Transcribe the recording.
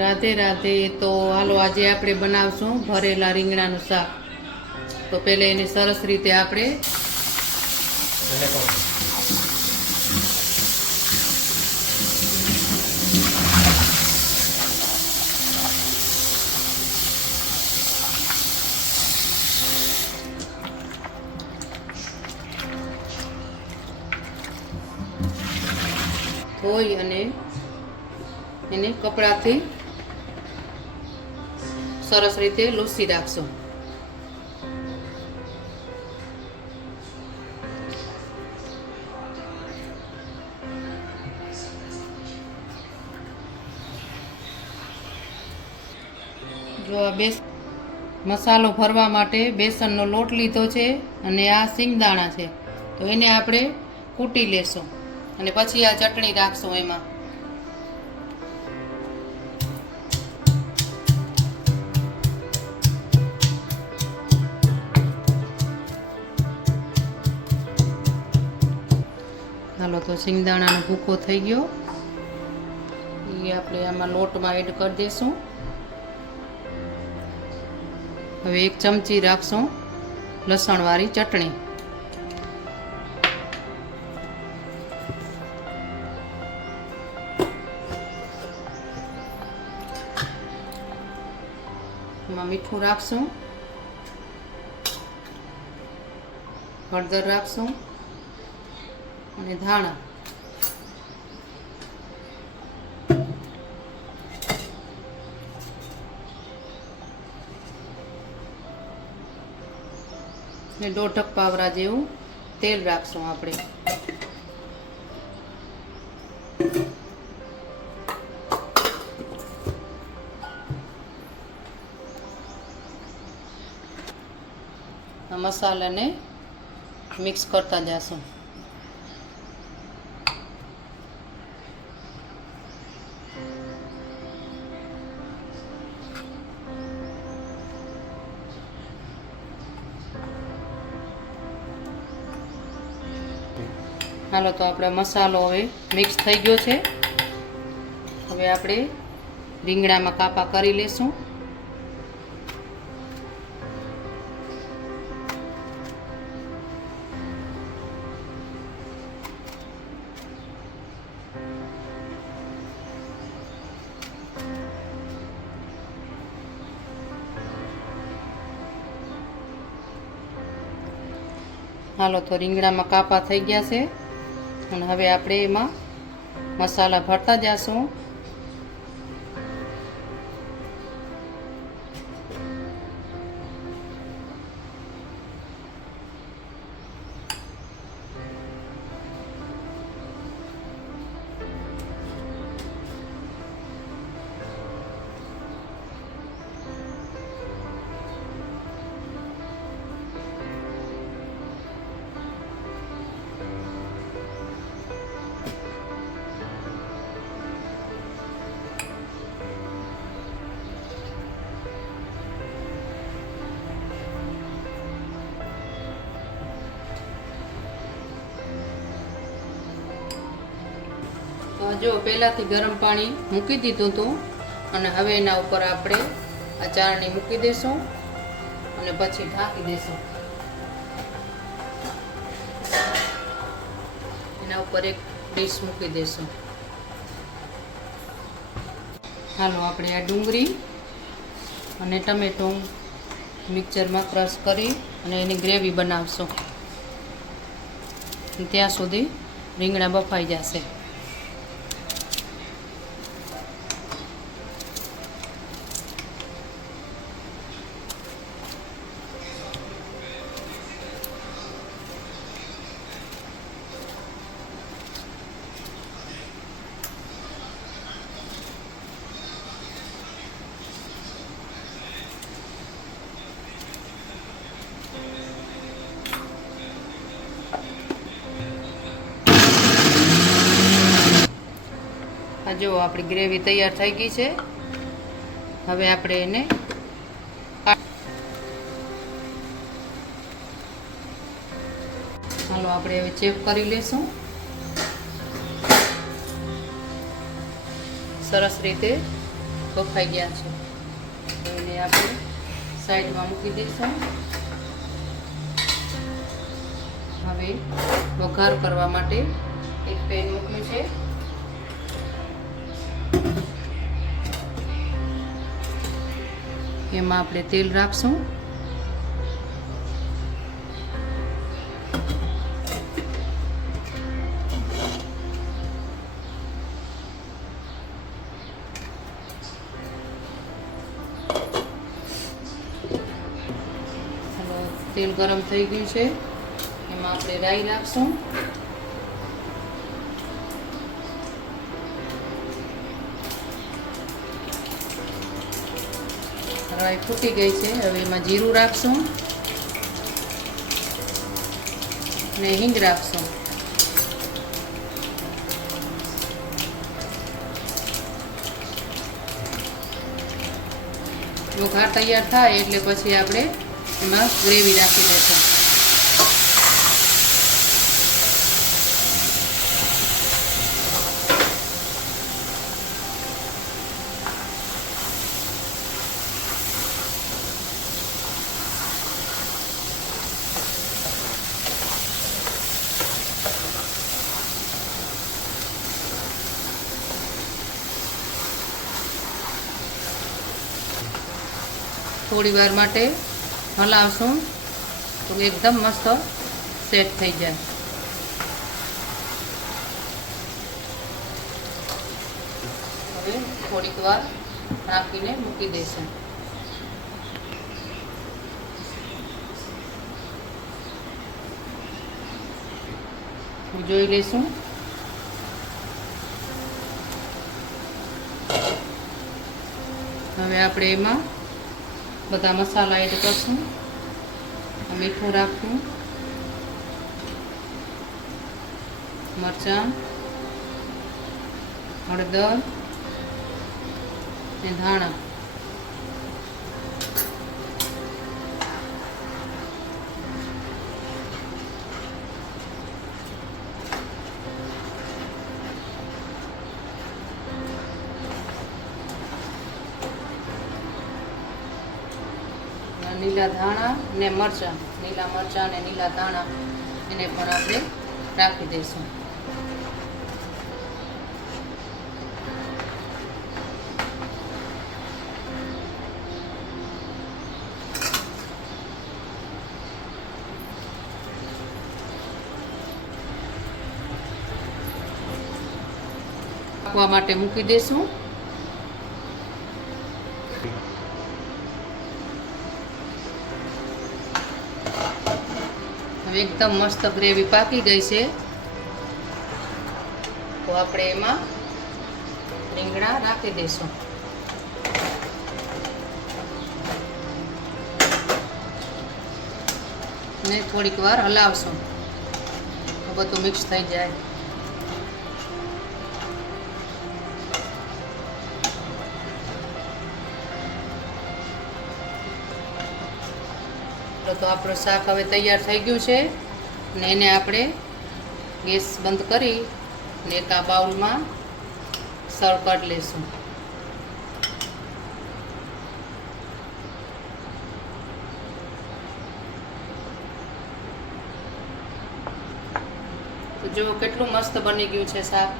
રાધે રાધે. તો હાલો આજે આપણે બનાવશું ભરેલા રીંગણાનું શાક. તો પહેલે એને સરસ રીતે આપણે ધોઈ અને એને કપડાથી સરસ રીતે લૂછી રાખશું. જો આ મસાલો ભરવા માટે બેસનનો લોટ લીધો છે અને આ સિંગદાણા છે. તો એને આપણે કૂટી લેશું અને પછી આ ચટણી રાખશું એમાં. હાલો તો સિંગદાણાનો ભૂકો થઈ ગયો, એ આપણે આમાં લોટમાં એડ કરી દઈશું. હવે 1 ચમચી રાખશું લસણવાળી ચટણી. એમાં મીઠું રાખશું, હળદર રાખશું અને ધાણા. ને 1.5 પાવરા જેવું તેલ રાખશું આપણે. આ મસાલાને મિક્સ કરતા જશું. હાલો તો આપણે મસાલો હવે મિક્સ થઈ ગયો છે. હવે આપણે રીંગણામાં કાપા કરી લેશું. હાલો તો રીંગણામાં કાપા થઈ ગયા છે અને હવે આપણે એમાં મસાલા ભરતા જઈશું. જો પહેલાંથી ગરમ પાણી મૂકી દીધું હતું અને હવે એના ઉપર આપણે આ ચાળણી મૂકી દઈશું અને પછી ઢાંકી દઈશું. એના ઉપર એક ડીશ મૂકી દઈશું. હાલો આપણે આ ડુંગળી અને ટમેટું મિક્સરમાં ક્રશ કરી અને એની ગ્રેવી બનાવશું. ત્યાં સુધી રીંગણા બફાઈ જશે. જો આપણી ગ્રેવી તૈયાર થઈ ગઈ છે. હવે આપણે એને હાલો આપણે હવે ચેક કરી લેશું. સરસ રીતે બફાઈ ગયા છે. તો એને આપણે સાઈડમાં મૂકી દઈશું. હવે વઘાર કરવા માટે એક પેન મૂક્યું છે. એમાં આપણે તેલ રાખશું. તેલ ગરમ થઈ ગયું છે. એમાં આપણે રાઈ નાખશું. રાઈ ફૂટી ગઈ છે. હવે એમાં જીરું રાખશું અને હિંગ રાખશું. વઘાર તૈયાર થાય એટલે પછી આપણે એમાં ગ્રેવી નાખી દઈશું. થોડી વાર માટે હલાવશું તો એકદમ મસ્ત સેટ થઈ જાય. હવે થોડીક વાર રાખીને મૂકી દઈશું. જોઈ લઈશું. હવે આપણે એમાં બધા મસાલા એડ કરશું. મીઠું રાખવું, મરચાં, હળદર ને ધાણા. લીલા ધાણા ને મરચાં, લીલા મરચાં ને લીલા ધાણા એને પણ આપણે રાખી દઈશું. પાકવા માટે મૂકી દઈશું. હવે એકદમ મસ્ત ગ્રેવી પાકી ગઈ છે. તો આપણે એમાં રીંગણા નાખી દઈશું. ને થોડીક વાર હલાવશું તો બધું મિક્સ થઈ જાય. તો આપણું શાક હવે તૈયાર થઈ ગયું છે ને એને આપણે ગેસ બંધ કરી ને એક આ બાઉલમાં સર્વ કરી લઈશું. તો જો કેટલું મસ્ત બની ગયું છે શાક.